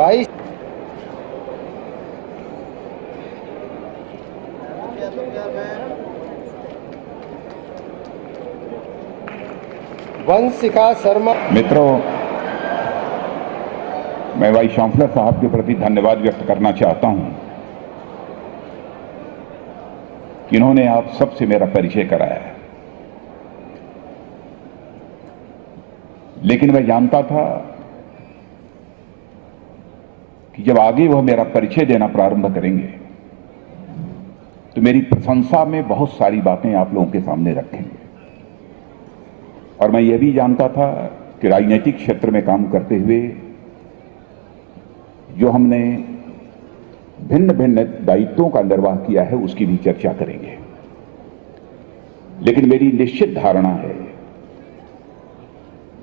Vice Vanshika Sharma. मित्रों, मैं vice chancellor साहब के प्रति धन्यवाद व्यक्त करना चाहता हूं कि इन्होंने आप सबसे मेरा परिचय कराया है। लेकिन मैं जानता था कि जब आगे वह मेरा परिचय देना प्रारंभ करेंगे तो मेरी प्रशंसा में बहुत सारी बातें आप लोगों के सामने रखेंगे। और मैं यह भी जानता था कि राजनीतिक क्षेत्र में काम करते हुए जो हमने भिन्न भिन्न दायित्वों का निर्वाह किया है उसकी भी चर्चा करेंगे। लेकिन मेरी निश्चित धारणा है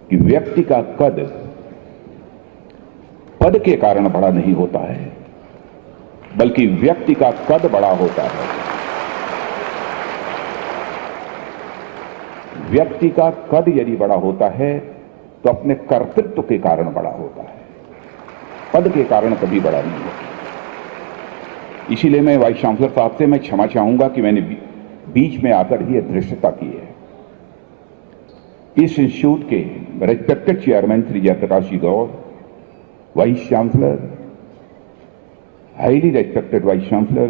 कि व्यक्ति का कद पद के कारण बड़ा नहीं होता है, बल्कि व्यक्ति का कद बड़ा होता है। व्यक्ति का कद यदि बड़ा होता है तो अपने कर्तृत्व के कारण बड़ा होता है, पद के कारण कभी बड़ा नहीं होता। इसीलिए मैं वाइस चांसलर साहब से मैं क्षमा चाहूंगा कि मैंने बीच में आकर ही धृष्टता की है। इस इंस्टीट्यूट के respected chairman Shri Jayprakash ji Gaur, vice chancellor, highly respected vice chancellor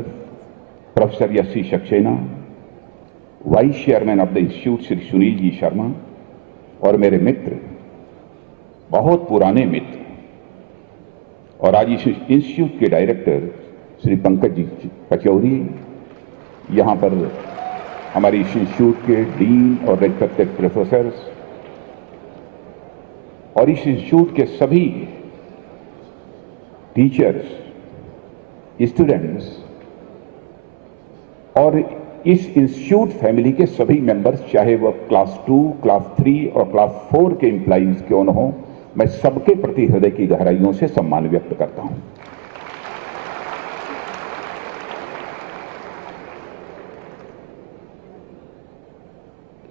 professor S C Saxena, vice chairman of the institute Shri Sunil ji Sharma और मेरे मित्र, बहुत पुराने मित्र और आज इस इंस्टीट्यूट के डायरेक्टर श्री पंकज जी पचौरी, यहां पर हमारे इस इंस्टीट्यूट के डीन और रेस्पेक्टेड प्रोफेसर्स और इस इंस्टीट्यूट के सभी टीचर्स, स्टूडेंट्स और इस इंस्टीट्यूट फैमिली के सभी मेंबर्स, चाहे वह क्लास 2, क्लास 3 और क्लास 4 के एम्प्लॉइज क्यों न हो, मैं सबके प्रति हृदय की गहराइयों से सम्मान व्यक्त करता हूं।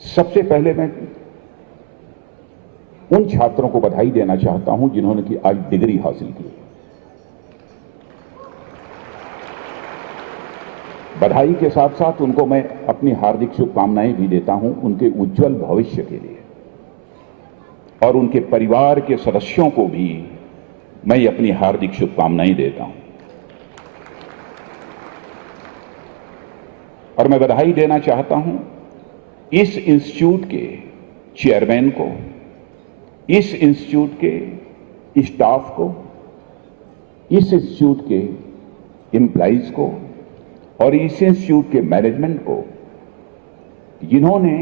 सबसे पहले मैं उन छात्रों को बधाई देना चाहता हूं जिन्होंने की आज डिग्री हासिल की। बधाई के साथ साथ उनको मैं अपनी हार्दिक शुभकामनाएं भी देता हूं उनके उज्जवल भविष्य के लिए, और उनके परिवार के सदस्यों को भी मैं अपनी हार्दिक शुभकामनाएं देता हूं। और मैं बधाई देना चाहता हूं इस इंस्टीट्यूट के चेयरमैन को, इस इंस्टीट्यूट के स्टाफ को, इस इंस्टीट्यूट के एम्प्लॉइज को और इस इंस्टीट्यूट के मैनेजमेंट को, जिन्होंने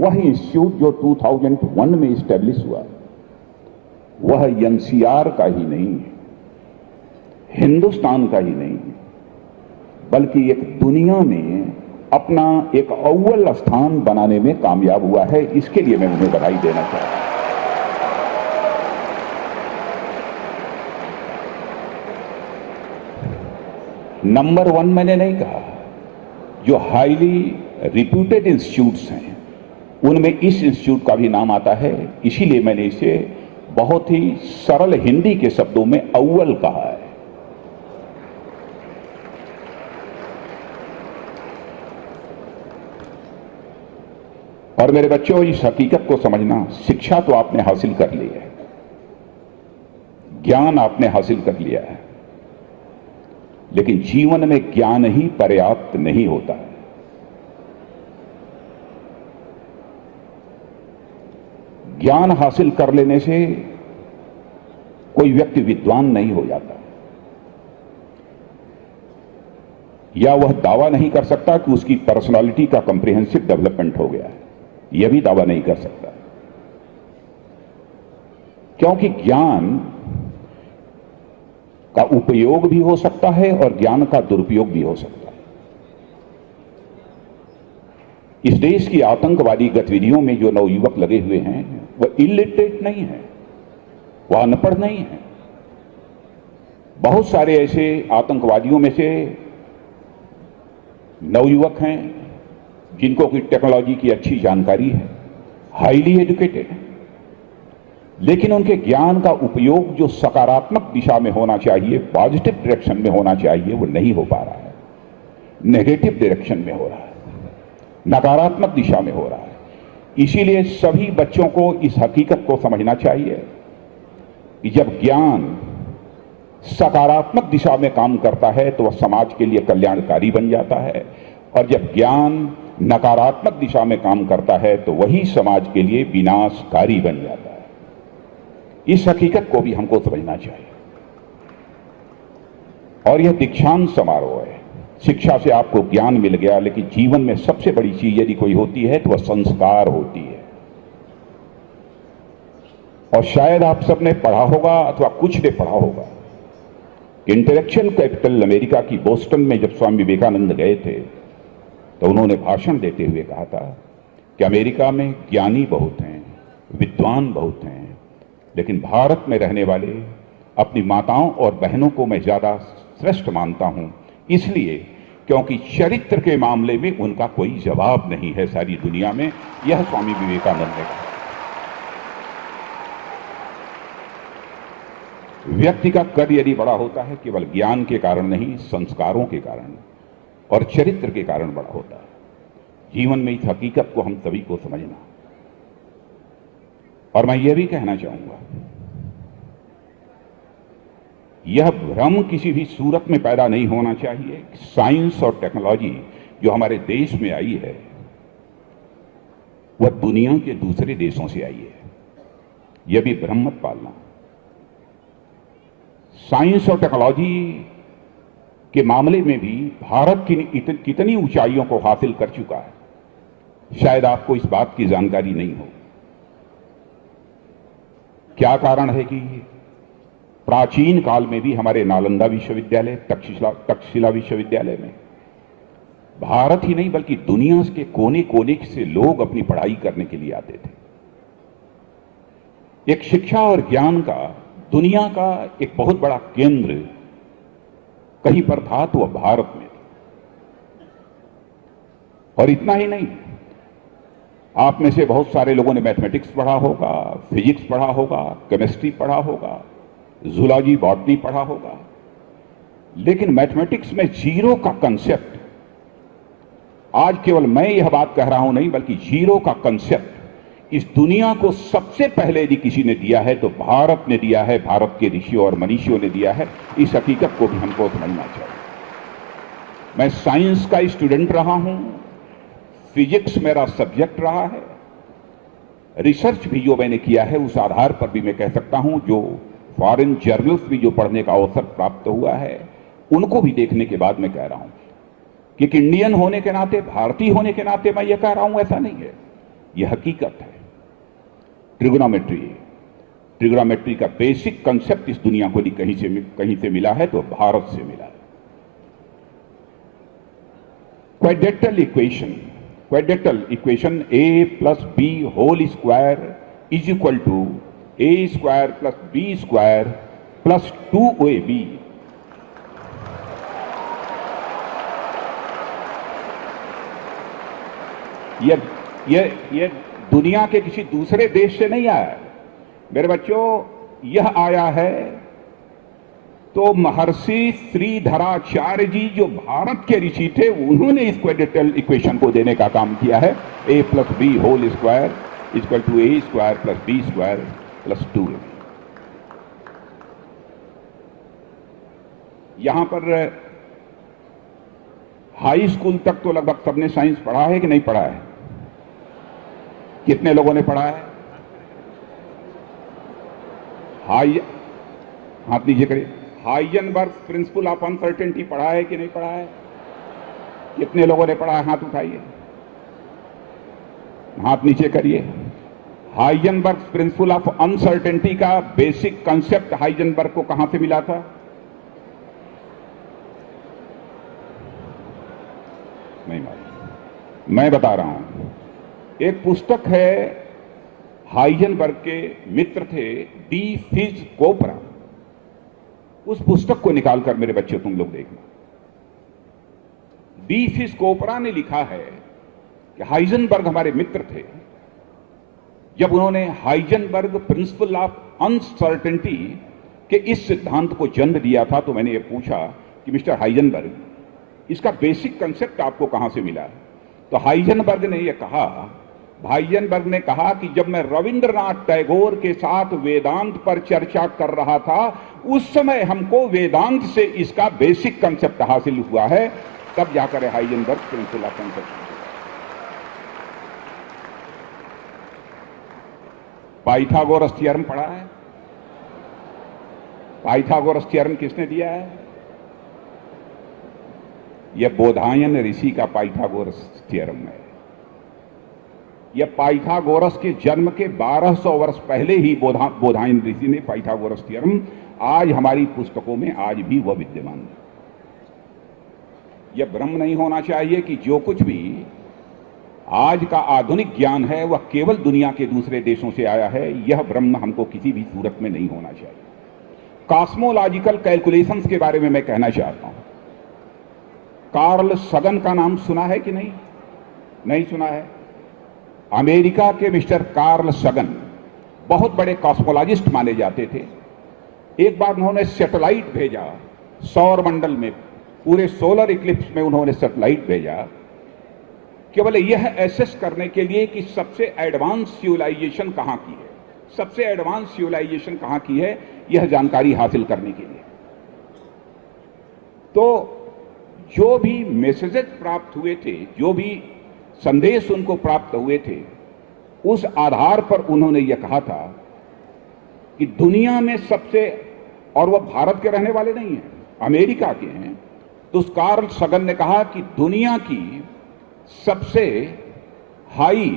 वह इंस्टीट्यूट जो 2001 में इस्टेब्लिश हुआ, वह एनसीआर का ही नहीं है, हिंदुस्तान का ही नहीं है, बल्कि एक दुनिया में अपना एक अव्वल स्थान बनाने में कामयाब हुआ है। इसके लिए मैं उन्हें बधाई देना चाहता हूं। नंबर 1 मैंने नहीं कहा, जो हाईली रिप्यूटेड इंस्टीट्यूट्स हैं उनमें इस इंस्टीट्यूट का भी नाम आता है। इसीलिए मैंने इसे बहुत ही सरल हिंदी के शब्दों में अव्वल कहा है। और मेरे बच्चों, इस हकीकत को समझना, शिक्षा तो आपने हासिल कर ली है, ज्ञान आपने हासिल कर लिया है, लेकिन जीवन में ज्ञान ही पर्याप्त नहीं होता है। ज्ञान हासिल कर लेने से कोई व्यक्ति विद्वान नहीं हो जाता, या वह दावा नहीं कर सकता कि उसकी पर्सनालिटी का कंप्रिहेंसिव डेवलपमेंट हो गया है, यह भी दावा नहीं कर सकता, क्योंकि ज्ञान का उपयोग भी हो सकता है और ज्ञान का दुरुपयोग भी हो सकता है। इस देश की आतंकवादी गतिविधियों में जो नवयुवक लगे हुए हैं वह इलिटरेट नहीं है, वह अनपढ़ नहीं है। बहुत सारे ऐसे आतंकवादियों में से नवयुवक हैं जिनको की टेक्नोलॉजी की अच्छी जानकारी है, हाईली एजुकेटेड है, लेकिन उनके ज्ञान का उपयोग जो सकारात्मक दिशा में होना चाहिए, पॉजिटिव डायरेक्शन में होना चाहिए, वो नहीं हो पा रहा है। नेगेटिव डायरेक्शन में हो रहा है, नकारात्मक दिशा में हो रहा है। इसीलिए सभी बच्चों को इस हकीकत को समझना चाहिए कि जब ज्ञान सकारात्मक दिशा में काम करता है तो वह समाज के लिए कल्याणकारी बन जाता है, और जब ज्ञान नकारात्मक दिशा में काम करता है तो वही समाज के लिए विनाशकारी बन जाता है। इस हकीकत को भी हमको समझना चाहिए। और यह दीक्षांत समारोह है। शिक्षा से आपको ज्ञान मिल गया, लेकिन जीवन में सबसे बड़ी चीज यदि कोई होती है तो वह संस्कार होती है। और शायद आप सबने पढ़ा होगा अथवा कुछ ने पढ़ा होगा, इंटेलेक्चुअल कैपिटल अमेरिका की बोस्टन में जब स्वामी विवेकानंद गए थे तो उन्होंने भाषण देते हुए कहा था कि अमेरिका में ज्ञानी बहुत हैं, विद्वान बहुत हैं, लेकिन भारत में रहने वाले अपनी माताओं और बहनों को मैं ज्यादा श्रेष्ठ मानता हूं, इसलिए क्योंकि चरित्र के मामले में उनका कोई जवाब नहीं है सारी दुनिया में। यह स्वामी विवेकानंद ने कहा। व्यक्ति का कद यदि बड़ा होता है केवल ज्ञान के कारण नहीं, संस्कारों के कारण और चरित्र के कारण बड़ा होता है। जीवन में इस हकीकत को हम सभी को समझना। और मैं यह भी कहना चाहूंगा, यह भ्रम किसी भी सूरत में पैदा नहीं होना चाहिए। साइंस और टेक्नोलॉजी जो हमारे देश में आई है वह दुनिया के दूसरे देशों से आई है, यह भी भ्रम मत पालना। साइंस और टेक्नोलॉजी के मामले में भी भारत कितनी ऊंचाइयों को हासिल कर चुका है, शायद आपको इस बात की जानकारी नहीं हो। क्या कारण है कि प्राचीन काल में भी हमारे नालंदा विश्वविद्यालय, तक्षशिला विश्वविद्यालय में भारत ही नहीं बल्कि दुनिया के कोने कोने से लोग अपनी पढ़ाई करने के लिए आते थे। एक शिक्षा और ज्ञान का दुनिया का एक बहुत बड़ा केंद्र कहीं पर था तो वह भारत में। और इतना ही नहीं, आप में से बहुत सारे लोगों ने मैथमेटिक्स पढ़ा होगा, फिजिक्स पढ़ा होगा, केमिस्ट्री पढ़ा होगा, जूलॉजी बॉटनी पढ़ा होगा, लेकिन मैथमेटिक्स में जीरो का कंसेप्ट, आज केवल मैं यह बात कह रहा हूं नहीं बल्कि जीरो का कंसेप्ट इस दुनिया को सबसे पहले यदि किसी ने दिया है तो भारत ने दिया है, भारत के ऋषियों और मनीषियों ने दिया है। इस हकीकत को भी हमको समझना चाहिए। मैं साइंस का स्टूडेंट रहा हूं, फिजिक्स मेरा सब्जेक्ट रहा है, रिसर्च भी जो मैंने किया है उस आधार पर भी मैं कह सकता हूं, जो फॉरेन जर्नल्स भी जो पढ़ने का अवसर प्राप्त हुआ है उनको भी देखने के बाद मैं कह रहा हूं कि एक इंडियन होने के नाते, भारतीय होने के नाते मैं ये कह रहा हूं, ऐसा नहीं है, यह हकीकत है। ट्रिग्नोमेट्री का बेसिक कंसेप्ट इस दुनिया को कहीं से मिला है तो भारत से मिला है। Quadratic equation a plus B whole square is equal to a square plus B square plus 2ab। ये दुनिया के किसी दूसरे देश से नहीं आया मेरे बच्चों, यह आया है तो महर्षि श्रीधराचार्य जी जो भारत के ऋषि थे उन्होंने इस क्वाड्रेटल इक्वेशन को देने का काम किया है। a plus B whole square equal to a square plus B square plus 2ab। यहां पर हाई स्कूल तक तो लगभग सबने साइंस पढ़ा है कि नहीं पढ़ा है? कितने लोगों ने पढ़ा है? हाथ नीचे करिए। हाइजेनबर्ग प्रिंसिपल ऑफ अनसर्टेनिटी पढ़ा है कि नहीं पढ़ा है? कितने लोगों ने पढ़ा है? हाथ उठाइए, हाथ नीचे करिए। हाइजेनबर्ग प्रिंसिपल ऑफ अनसर्टेनिटी का बेसिक कंसेप्ट हाइजेनबर्ग को कहां से मिला था? नहीं मालूम, मैं बता रहा हूं। एक पुस्तक है, हाइजेनबर्ग के मित्र थे डी फिज कोपरा, उस पुस्तक को निकालकर मेरे बच्चे तुम लोग देखना। डी फिज कोपरा ने लिखा है कि हाइजेनबर्ग हमारे मित्र थे, जब उन्होंने हाइजेनबर्ग प्रिंसिपल ऑफ अनसर्टेनिटी के इस सिद्धांत को जन्म दिया था, तो मैंने ये पूछा कि मिस्टर हाइजेनबर्ग, इसका बेसिक कंसेप्ट आपको कहां से मिला? तो हाइजेनबर्ग ने कहा कि जब मैं रविंद्रनाथ टैगोर के साथ वेदांत पर चर्चा कर रहा था, उस समय हमको वेदांत से इसका बेसिक कंसेप्ट हासिल हुआ है, तब जाकर Heisenberg principle of concept. Pythagoras theorem पढ़ा है? पाइथागोरस थ्योरम किसने दिया है? यह बोधायन ऋषि का पाइथागोरस थ्योरम है। यह पाइथागोरस के जन्म के 1200 वर्ष पहले ही बोधायन ऋषि ने पाइथागोरस थ्योरम, आज हमारी पुस्तकों में आज भी वह विद्यमान है। यह भ्रम नहीं होना चाहिए कि जो कुछ भी आज का आधुनिक ज्ञान है वह केवल दुनिया के दूसरे देशों से आया है, यह भ्रम हमको किसी भी सूरत में नहीं होना चाहिए। कॉस्मोलॉजिकल कैलकुलेशंस के बारे में मैं कहना चाहता हूं। कार्ल सगन का नाम सुना है कि नहीं? नहीं सुना है? अमेरिका के मिस्टर कार्ल सगन बहुत बड़े कॉस्मोलॉजिस्ट माने जाते थे। एक बार उन्होंने सैटेलाइट भेजा सौर मंडल में, पूरे सोलर इक्लिप्स में उन्होंने सैटेलाइट भेजा, केवल यह एसेस करने के लिए कि सबसे एडवांस सिविलाइजेशन कहां की है, सबसे एडवांस सिविलाइजेशन कहां की है, यह जानकारी हासिल करने के लिए। तो जो भी मैसेजेस प्राप्त हुए थे, जो भी संदेश उनको प्राप्त हुए थे, उस आधार पर उन्होंने यह कहा था कि दुनिया में सबसे, और वह भारत के रहने वाले नहीं हैं, अमेरिका के हैं, तो उस कार्ल सगन ने कहा कि दुनिया की सबसे हाई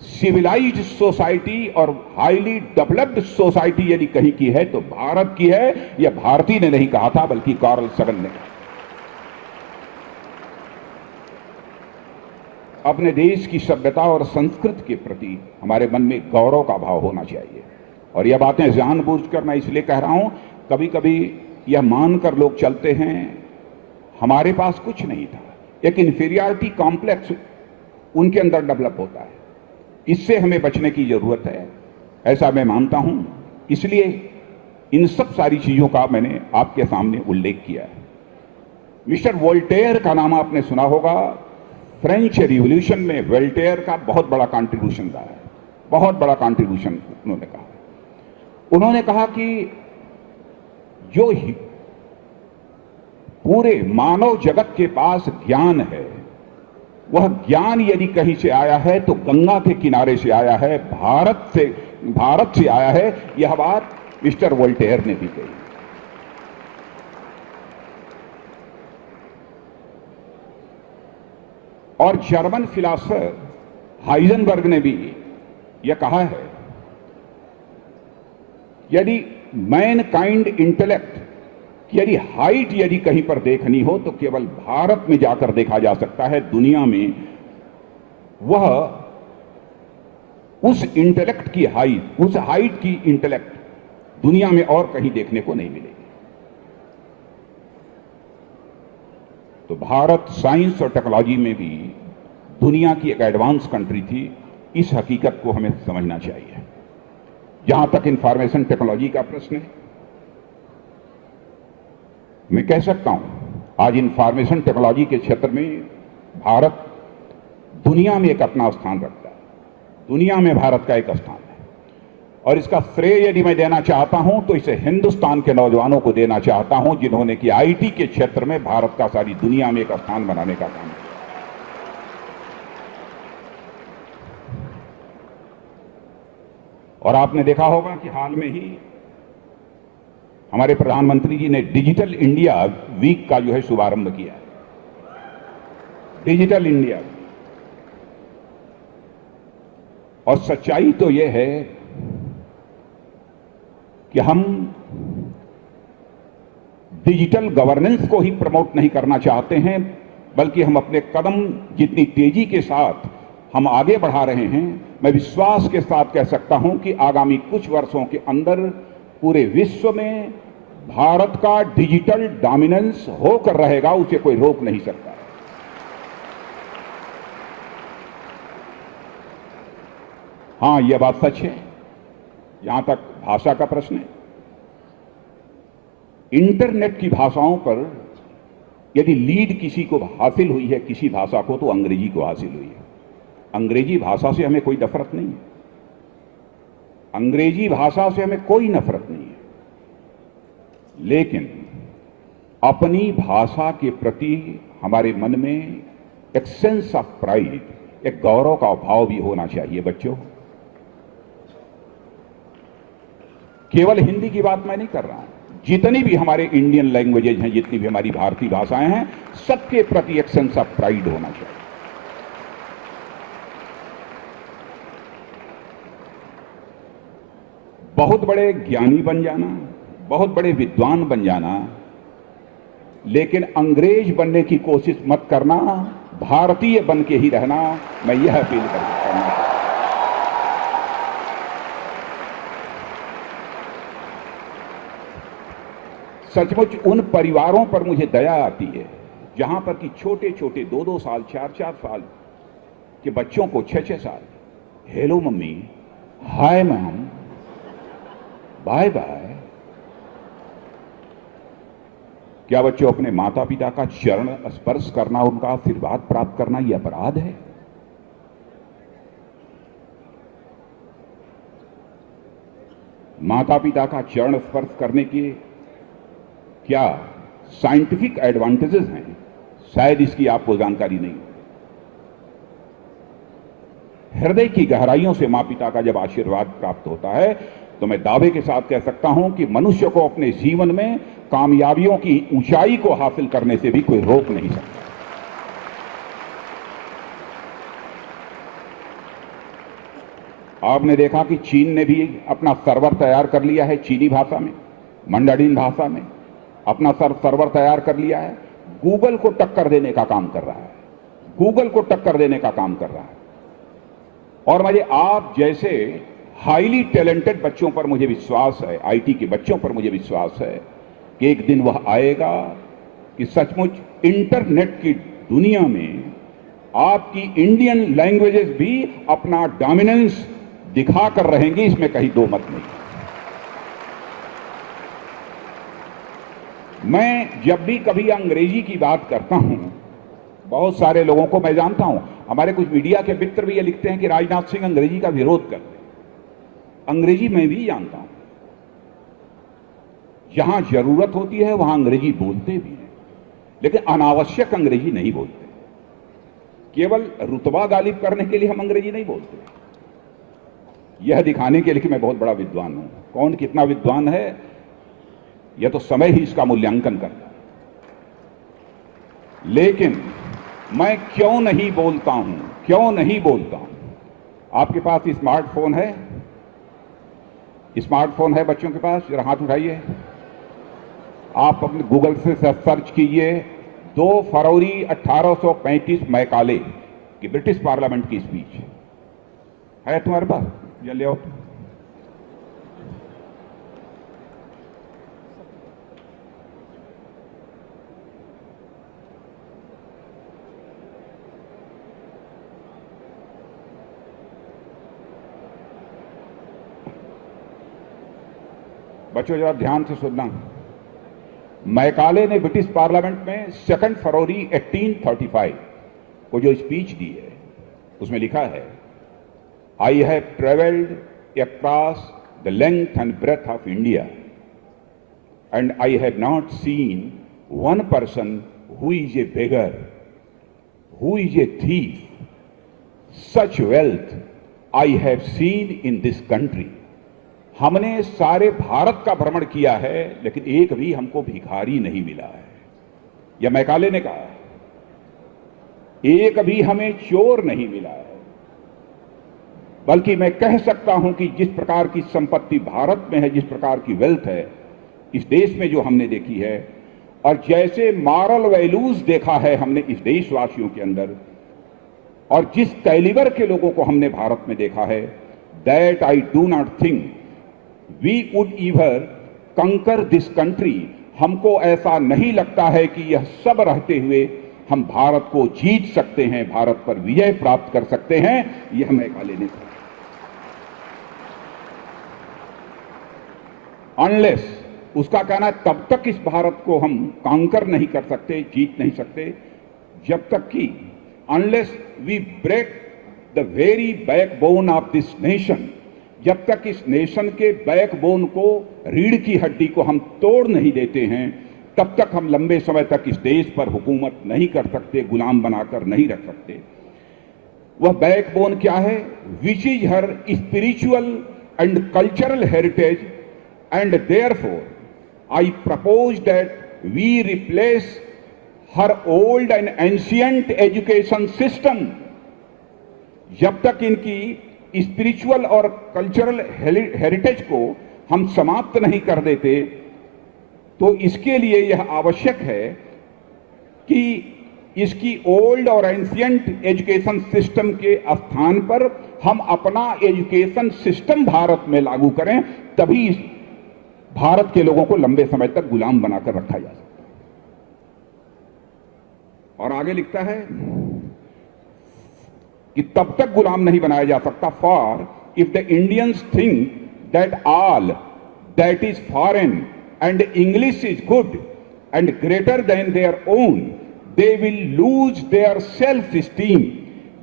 सिविलाइज्ड सोसाइटी और हाईली डेवलप्ड सोसाइटी यदि कहीं की है तो भारत की है। यह भारती ने नहीं कहा था, बल्कि कार्ल सगन ने कहा। अपने देश की सभ्यता और संस्कृति के प्रति हमारे मन में गौरव का भाव होना चाहिए। और यह बातें जानबूझकर मैं इसलिए कह रहा हूं, कभी कभी यह मानकर लोग चलते हैं हमारे पास कुछ नहीं था, एक इंफीरियरिटी कॉम्प्लेक्स उनके अंदर डेवलप होता है। इससे हमें बचने की जरूरत है, ऐसा मैं मानता हूं। इसलिए इन सब सारी चीजों का मैंने आपके सामने उल्लेख किया है। मिस्टर वोल्टेयर का नाम आपने सुना होगा। फ्रेंच रिवॉल्यूशन में वोल्टेयर का बहुत बड़ा कंट्रीब्यूशन रहा है, बहुत बड़ा कंट्रीब्यूशन उन्होंने कहा। उन्होंने कहा कि जो पूरे मानव जगत के पास ज्ञान है, वह ज्ञान यदि कहीं से आया है तो गंगा के किनारे से आया है, भारत से आया है। यह बात मिस्टर वोल्टेयर ने भी कही। और जर्मन फिलॉसफर हाइजेनबर्ग ने भी यह कहा है, यदि मैनकाइंड इंटेलेक्ट की यदि हाइट यदि कहीं पर देखनी हो तो केवल भारत में जाकर देखा जा सकता है। दुनिया में वह उस इंटेलेक्ट की हाइट, उस हाइट की इंटेलेक्ट दुनिया में और कहीं देखने को नहीं मिलेगी। तो भारत साइंस और टेक्नोलॉजी में भी दुनिया की एक एडवांस कंट्री थी। इस हकीकत को हमें समझना चाहिए। जहां तक इंफॉर्मेशन टेक्नोलॉजी का प्रश्न है, मैं कह सकता हूं आज इंफॉर्मेशन टेक्नोलॉजी के क्षेत्र में भारत दुनिया में एक अपना स्थान रखता है। दुनिया में भारत का एक स्थान है, और इसका श्रेय यदि मैं देना चाहता हूं तो इसे हिंदुस्तान के नौजवानों को देना चाहता हूं, जिन्होंने कि आईटी के क्षेत्र में भारत का सारी दुनिया में एक स्थान बनाने का काम किया। और आपने देखा होगा कि हाल में ही हमारे प्रधानमंत्री जी ने डिजिटल इंडिया वीक का जो है शुभारंभ किया है। डिजिटल इंडिया, और सच्चाई तो यह है कि हम डिजिटल गवर्नेंस को ही प्रमोट नहीं करना चाहते हैं, बल्कि हम अपने कदम जितनी तेजी के साथ हम आगे बढ़ा रहे हैं, मैं विश्वास के साथ कह सकता हूं कि आगामी कुछ वर्षों के अंदर पूरे विश्व में भारत का डिजिटल डोमिनेंस होकर रहेगा, उसे कोई रोक नहीं सकता। हां, यह बात सच है, जहां तक भाषा का प्रश्न है, इंटरनेट की भाषाओं पर यदि लीड किसी को हासिल हुई है किसी भाषा को, तो अंग्रेजी को हासिल हुई है। अंग्रेजी भाषा से हमें कोई नफरत नहीं है, अंग्रेजी भाषा से हमें कोई नफरत नहीं है, लेकिन अपनी भाषा के प्रति हमारे मन में एक सेंस ऑफ प्राइड, एक गौरव का भाव भी होना चाहिए। बच्चों, केवल हिंदी की बात मैं नहीं कर रहा हूं, जितनी भी हमारे इंडियन लैंग्वेजेज हैं, जितनी भी हमारी भारतीय भाषाएं हैं, सबके प्रति एक सेंस ऑफ प्राइड होना चाहिए। बहुत बड़े ज्ञानी बन जाना, बहुत बड़े विद्वान बन जाना, लेकिन अंग्रेज बनने की कोशिश मत करना, भारतीय बन के ही रहना, मैं यह अपील करना चाहता हूं। सचमुच उन परिवारों पर मुझे दया आती है जहां पर कि छोटे छोटे 2-2 साल 4-4 साल के बच्चों को 6-6 साल, hello mummy, hi ma'am, bye bye. क्या बच्चों, अपने माता पिता का चरण स्पर्श करना, उनका आशीर्वाद प्राप्त करना यह अपराध है? माता पिता का चरण स्पर्श करने के क्या साइंटिफिक एडवांटेजेस हैं, शायद इसकी आपको जानकारी नहीं। हृदय की गहराइयों से माता पिता का जब आशीर्वाद प्राप्त होता है, तो मैं दावे के साथ कह सकता हूं कि मनुष्य को अपने जीवन में कामयाबियों की ऊंचाई को हासिल करने से भी कोई रोक नहीं सकता। आपने देखा कि चीन ने भी अपना सर्वर तैयार कर लिया है, चीनी भाषा में, मंडारिन भाषा में अपना सर्वर तैयार कर लिया है। गूगल को टक्कर देने का काम कर रहा है, गूगल को टक्कर देने का काम कर रहा है। और मुझे आप जैसे हाईली टैलेंटेड बच्चों पर मुझे विश्वास है, आईटी के बच्चों पर मुझे विश्वास है कि एक दिन वह आएगा कि सचमुच इंटरनेट की दुनिया में आपकी इंडियन लैंग्वेजेस भी अपना डोमिनेंस दिखाकर रहेंगी, इसमें कहीं दो मत नहीं। मैं जब भी कभी अंग्रेजी की बात करता हूं, बहुत सारे लोगों को मैं जानता हूं, हमारे कुछ मीडिया के मित्र भी ये लिखते हैं कि राजनाथ सिंह अंग्रेजी का विरोध करते हैं। अंग्रेजी मैं भी जानता हूं, जहां जरूरत होती है वहां अंग्रेजी बोलते भी हैं, लेकिन अनावश्यक अंग्रेजी नहीं बोलते। केवल रुतबा गालिब करने के लिए हम अंग्रेजी नहीं बोलते, यह दिखाने के लिए कि मैं बहुत बड़ा विद्वान हूं। कौन कितना विद्वान है यह तो समय ही इसका मूल्यांकन करता है। लेकिन मैं क्यों नहीं बोलता हूं, क्यों नहीं बोलता हूं? आपके पास स्मार्टफोन है? स्मार्टफोन है बच्चों के पास? जरा हाथ उठाइए। आप अपने गूगल से सर्च कीजिए 2 फरवरी 1835 मैकाले की ब्रिटिश पार्लियामेंट की स्पीच है तुम्हारे पास? या ले आओ। बच्चों जरा ध्यान से सुनना। मैकाले ने ब्रिटिश पार्लियामेंट में 2 फरवरी 1835 को जो स्पीच दी है, उसमें लिखा है, I have travelled across the length and breadth of India and I have not seen one person who is a beggar, who is a thief, such wealth I have seen in this country. हमने सारे भारत का भ्रमण किया है, लेकिन एक भी हमको भिखारी नहीं मिला है। यह मैकाले ने कहा, एक भी हमें चोर नहीं मिला है। बल्कि मैं कह सकता हूं कि जिस प्रकार की संपत्ति भारत में है, जिस प्रकार की वेल्थ है इस देश में जो हमने देखी है, और जैसे मॉरल वैल्यूज देखा है हमने इस देशवासियों के अंदर, और जिस कैलिबर के लोगों को हमने भारत में देखा है, that I do not think we would ever conquer this country. हमको ऐसा नहीं लगता है कि यह सब रहते हुए हम भारत को जीत सकते हैं, भारत पर विजय प्राप्त कर सकते हैं। यह मैकाले ने कहा। अनलेस, उसका कहना है तब तक इस भारत को हम कांकर नहीं कर सकते, जीत नहीं सकते, जब तक कि unless we break the very backbone of this nation, जब तक इस नेशन के बैकबोन को, रीढ़ की हड्डी को हम तोड़ नहीं देते हैं, तब तक हम लंबे समय तक इस देश पर हुकूमत नहीं कर सकते, गुलाम बनाकर नहीं रख सकते। वह बैकबोन क्या है? Which is her spiritual and cultural heritage, and therefore I propose that we replace her old and ancient education system. जब तक इनकी स्पिरिचुअल और कल्चरल हेरिटेज को हम समाप्त नहीं कर देते, तो इसके लिए यह आवश्यक है कि इसकी ओल्ड और एंशियंट एजुकेशन सिस्टम के स्थान पर हम अपना एजुकेशन सिस्टम भारत में लागू करें, तभी भारत के लोगों को लंबे समय तक गुलाम बनाकर रखा जा सकता है। और आगे लिखता है कि तब तक गुलाम नहीं बनाया जा सकता, for if the Indians think that all that is foreign and English is good and greater than their own, they will lose their self esteem.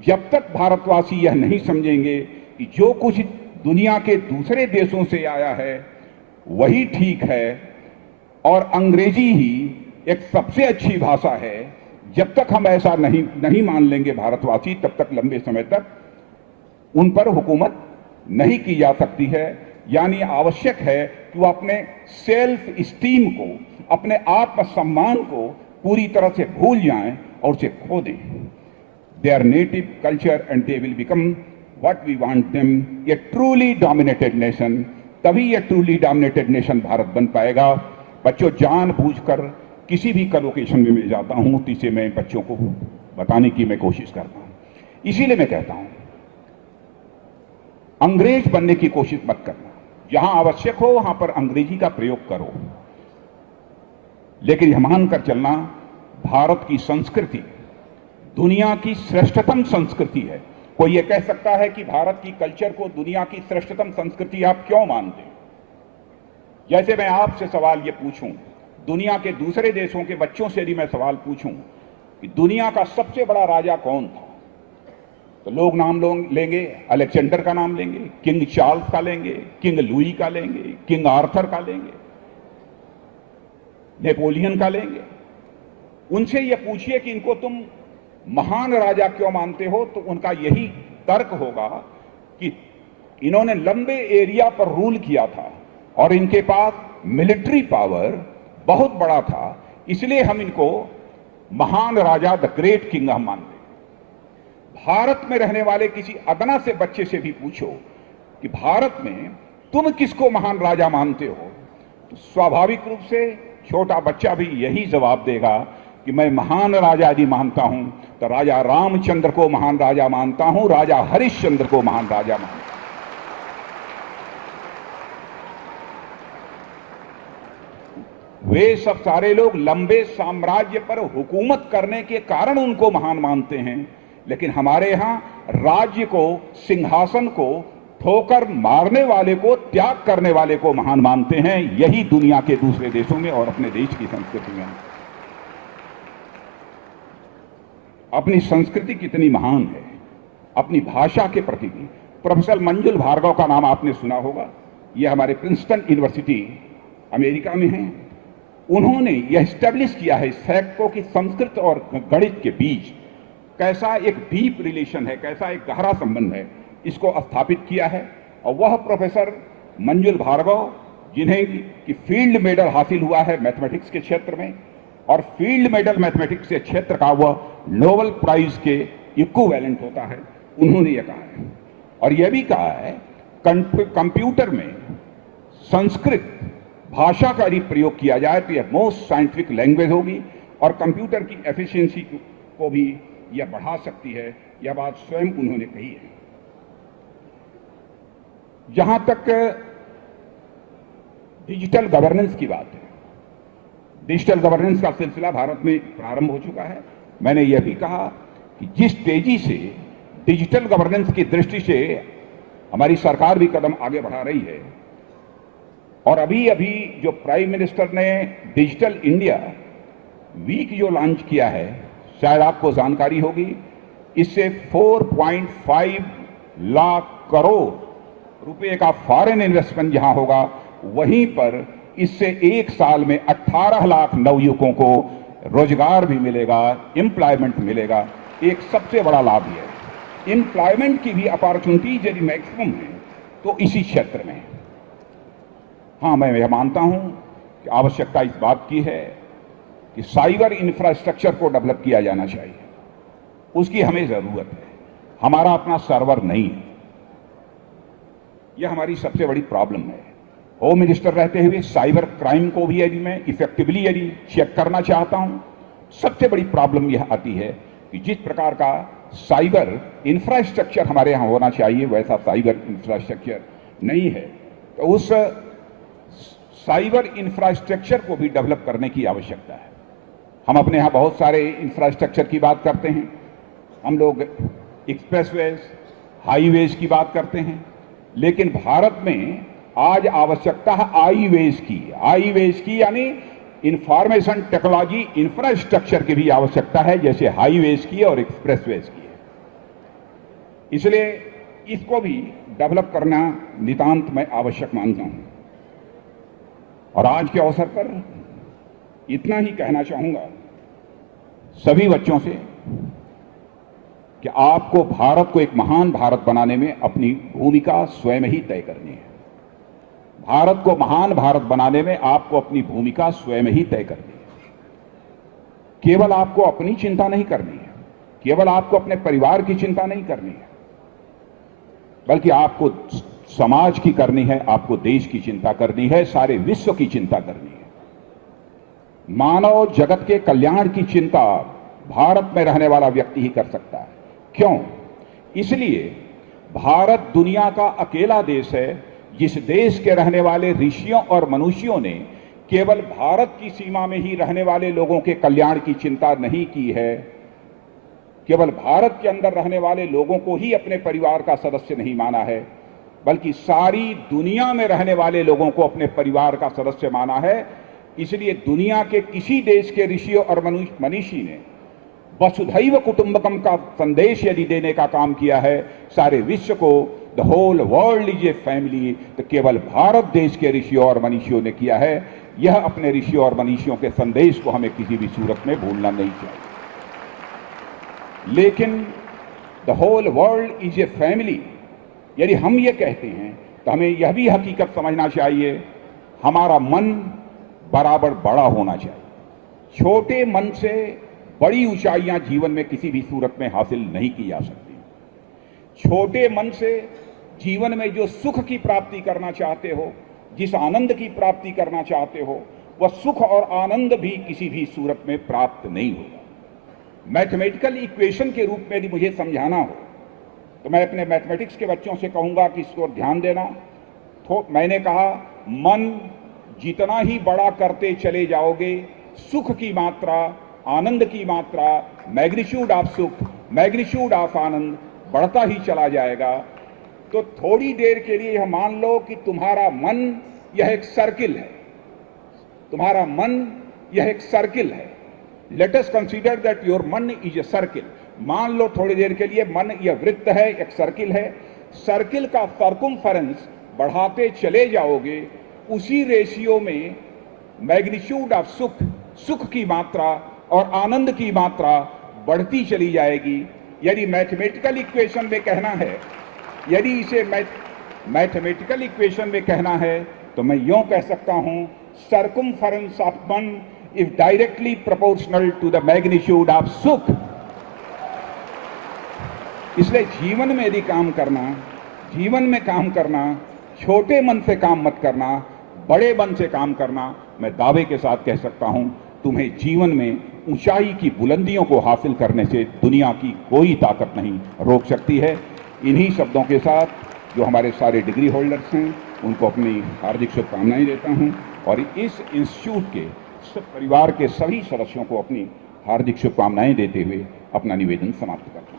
जब तक भारतवासी यह नहीं समझेंगे कि जो कुछ दुनिया के दूसरे देशों से आया है वही ठीक है और अंग्रेजी ही एक सबसे अच्छी भाषा है, जब तक हम ऐसा नहीं मान लेंगे भारतवासी, तब तक लंबे समय तक उन पर हुकूमत नहीं की जा सकती है। यानी आवश्यक है कि वो अपने सेल्फ स्टीम को, अपने आत्मसम्मान को पूरी तरह से भूल जाएं और उसे खो दें। Their native culture and they will become what we want them, a truly dominated nation. तभी ये ट्रूली डोमिनेटेड नेशन भारत बन पाएगा। बच्चों, जानबूझकर किसी भी कलोकेशन में मैं जाता हूं तो इसे मैं बच्चों को बताने की मैं कोशिश करता हूं। इसीलिए मैं कहता हूं, अंग्रेज बनने की कोशिश मत करना। जहां आवश्यक हो वहां पर अंग्रेजी का प्रयोग करो, लेकिन यह मानकर चलना, भारत की संस्कृति दुनिया की श्रेष्ठतम संस्कृति है। कोई यह कह सकता है कि भारत की कल्चर को दुनिया की श्रेष्ठतम संस्कृति आप क्यों मानते हैं? जैसे मैं आपसे सवाल ये पूछूं, दुनिया के दूसरे देशों के बच्चों से यदि मैं सवाल पूछूं कि दुनिया का सबसे बड़ा राजा कौन था, तो लोग नाम लेंगे, अलेक्जेंडर का नाम लेंगे, किंग चार्ल्स का लेंगे, किंग लुई का लेंगे, किंग आर्थर का लेंगे, नेपोलियन का लेंगे। उनसे यह पूछिए कि इनको तुम महान राजा क्यों मानते हो, तो उनका यही तर्क होगा कि इन्होंने लंबे एरिया पर रूल किया था और इनके पास मिलिट्री पावर बहुत बड़ा था, इसलिए हम इनको महान राजा, द ग्रेट किंग हम मानते हैं। भारत में रहने वाले किसी अदना से बच्चे से भी पूछो कि भारत में तुम किसको महान राजा मानते हो, तो स्वाभाविक रूप से छोटा बच्चा भी यही जवाब देगा कि मैं महान राजा यदि मानता हूं तो राजा रामचंद्र को महान राजा मानता हूं, राजा हरिश्चंद्र को महान राजा मानता हूं। वे सब सारे लोग लंबे साम्राज्य पर हुकूमत करने के कारण उनको महान मानते हैं, लेकिन हमारे यहां राज्य को, सिंहासन को ठोकर मारने वाले को, त्याग करने वाले को महान मानते हैं। यही दुनिया के दूसरे देशों में और अपने देश की संस्कृति में। अपनी संस्कृति कितनी महान है, अपनी भाषा के प्रति भी। प्रोफेसर मंजुल भार्गव का नाम आपने सुना होगा, यह हमारे प्रिंसटन यूनिवर्सिटी अमेरिका में है। उन्होंने यह एस्टेब्लिश किया है इस फैक्ट को कि संस्कृत और गणित के बीच कैसा एक डीप रिलेशन है, कैसा एक गहरा संबंध है, इसको स्थापित किया है। और वह प्रोफेसर मंजुल भार्गव, जिन्हें कि फील्ड मेडल हासिल हुआ है मैथमेटिक्स के क्षेत्र में, और फील्ड मेडल मैथमेटिक्स के क्षेत्र का वह नोबेल प्राइज के इक्विवेलेंट होता है, उन्होंने यह कहा है। और यह भी कहा है कंप्यूटर में संस्कृत भाषा का यदि प्रयोग किया जाए तो यह मोस्ट साइंटिफिक लैंग्वेज होगी और कंप्यूटर की एफिशिएंसी को भी यह बढ़ा सकती है। यह बात स्वयं उन्होंने कही है। जहां तक डिजिटल गवर्नेंस की बात है, डिजिटल गवर्नेंस का सिलसिला भारत में प्रारंभ हो चुका है। मैंने यह भी कहा कि जिस तेजी से डिजिटल गवर्नेंस की दृष्टि से हमारी सरकार भी कदम आगे बढ़ा रही है, और अभी अभी जो प्राइम मिनिस्टर ने डिजिटल इंडिया वीक जो लॉन्च किया है, शायद आपको जानकारी होगी, इससे 4.5 लाख करोड़ रुपए का फॉरेन इन्वेस्टमेंट जहां होगा, वहीं पर इससे एक साल में 18 लाख नवयुवकों को रोजगार भी मिलेगा, एम्प्लॉयमेंट मिलेगा। एक सबसे बड़ा लाभ यह है। एम्प्लॉयमेंट की भी अपॉर्चुनिटीज यदि मैक्सिमम है तो इसी क्षेत्र में। हाँ, मैं यह मानता हूं कि आवश्यकता इस बात की है कि साइबर इंफ्रास्ट्रक्चर को डेवलप किया जाना चाहिए, उसकी हमें जरूरत है। हमारा अपना सर्वर नहीं है, यह हमारी सबसे बड़ी प्रॉब्लम है। होम मिनिस्टर रहते हुए साइबर क्राइम को भी यदि मैं इफेक्टिवली यदि चेक करना चाहता हूं, सबसे बड़ी प्रॉब्लम यह आती है कि जिस प्रकार का साइबर इंफ्रास्ट्रक्चर हमारे यहां होना चाहिए वैसा साइबर इंफ्रास्ट्रक्चर नहीं है। तो उस साइबर इंफ्रास्ट्रक्चर को भी डेवलप करने की आवश्यकता है। हम अपने यहां बहुत सारे इंफ्रास्ट्रक्चर की बात करते हैं, हम लोग एक्सप्रेसवेज, हाईवेज की बात करते हैं, लेकिन भारत में आज आवश्यकता है आईवेज की यानी इंफॉर्मेशन टेक्नोलॉजी इंफ्रास्ट्रक्चर की भी आवश्यकता है, जैसे हाईवेज की और एक्सप्रेसवेज की है। इसलिए इसको भी डेवलप करना नितांत मैं आवश्यक मानता हूं। और आज के अवसर पर इतना ही कहना चाहूंगा सभी बच्चों से कि आपको भारत को एक महान भारत बनाने में अपनी भूमिका स्वयं ही तय करनी है। भारत को महान भारत बनाने में आपको अपनी भूमिका स्वयं ही तय करनी है। केवल आपको अपनी चिंता नहीं करनी है, केवल आपको अपने परिवार की चिंता नहीं करनी है, बल्कि आपको समाज की करनी है, आपको देश की चिंता करनी है, सारे विश्व की चिंता करनी है। मानव जगत के कल्याण की चिंता भारत में रहने वाला व्यक्ति ही कर सकता है। क्यों? इसलिए भारत दुनिया का अकेला देश है जिस देश के रहने वाले ऋषियों और मनुष्यों ने केवल भारत की सीमा में ही रहने वाले लोगों के कल्याण की चिंता नहीं की है, केवल भारत के अंदर रहने वाले लोगों को ही अपने परिवार का सदस्य नहीं माना है, बल्कि सारी दुनिया में रहने वाले लोगों को अपने परिवार का सदस्य माना है। इसलिए दुनिया के किसी देश के ऋषियों और मनीषी ने वसुधैव कुटुंबकम का संदेश यदि देने का काम किया है सारे विश्व को, the whole world is a family, तो केवल भारत देश के ऋषियों और मनीषियों ने किया है। यह अपने ऋषियों और मनीषियों के संदेश को हमें किसी भी सूरत में भूलना नहीं चाहिए। लेकिन the whole world is a family यदि हम ये कहते हैं तो हमें यह भी हकीकत समझना चाहिए, हमारा मन बराबर बड़ा होना चाहिए। छोटे मन से बड़ी ऊंचाइयां जीवन में किसी भी सूरत में हासिल नहीं की जा सकती। छोटे मन से जीवन में जो सुख की प्राप्ति करना चाहते हो, जिस आनंद की प्राप्ति करना चाहते हो, वह सुख और आनंद भी किसी भी सूरत में प्राप्त नहीं होगा। मैथमेटिकल इक्वेशन के रूप में यदि मुझे समझाना हो तो मैं अपने मैथमेटिक्स के बच्चों से कहूंगा कि इसको ध्यान देना। तो मैंने कहा मन जितना ही बड़ा करते चले जाओगे, सुख की मात्रा, आनंद की मात्रा, मैग्नीट्यूड ऑफ सुख, मैग्नीट्यूड ऑफ आनंद बढ़ता ही चला जाएगा। तो थोड़ी देर के लिए यह मान लो कि तुम्हारा मन यह एक सर्किल है, तुम्हारा मन यह एक सर्किल है। Let us consider that your मन इज ए सर्किल। मान लो थोड़ी देर के लिए मन यह वृत्त है, एक सर्किल है। सर्किल का सर्कमफेरेंस बढ़ाते चले जाओगे, उसी रेशियो में मैग्नीट्यूड ऑफ सुख, सुख की मात्रा और आनंद की मात्रा बढ़ती चली जाएगी। यदि मैथमेटिकल इक्वेशन में कहना है, यदि इसे मैथमेटिकल इक्वेशन में कहना है तो मैं यूं कह सकता हूं, circumference of man is directly proportional to the magnitude of sukh. इसलिए जीवन में यदि काम करना, जीवन में काम करना, छोटे मन से काम मत करना, बड़े मन से काम करना, मैं दावे के साथ कह सकता हूं तुम्हें जीवन में ऊंचाई की बुलंदियों को हासिल करने से दुनिया की कोई ताकत नहीं रोक सकती है। इन्हीं शब्दों के साथ जो हमारे सारे डिग्री होल्डर्स हैं उनको अपनी हार्दिक शुभकामनाएं देता हूं और इस इंस्टीट्यूट के परिवार के सभी सदस्यों को अपनी हार्दिक शुभकामनाएं देते हुए अपना निवेदन समाप्त करता हूं।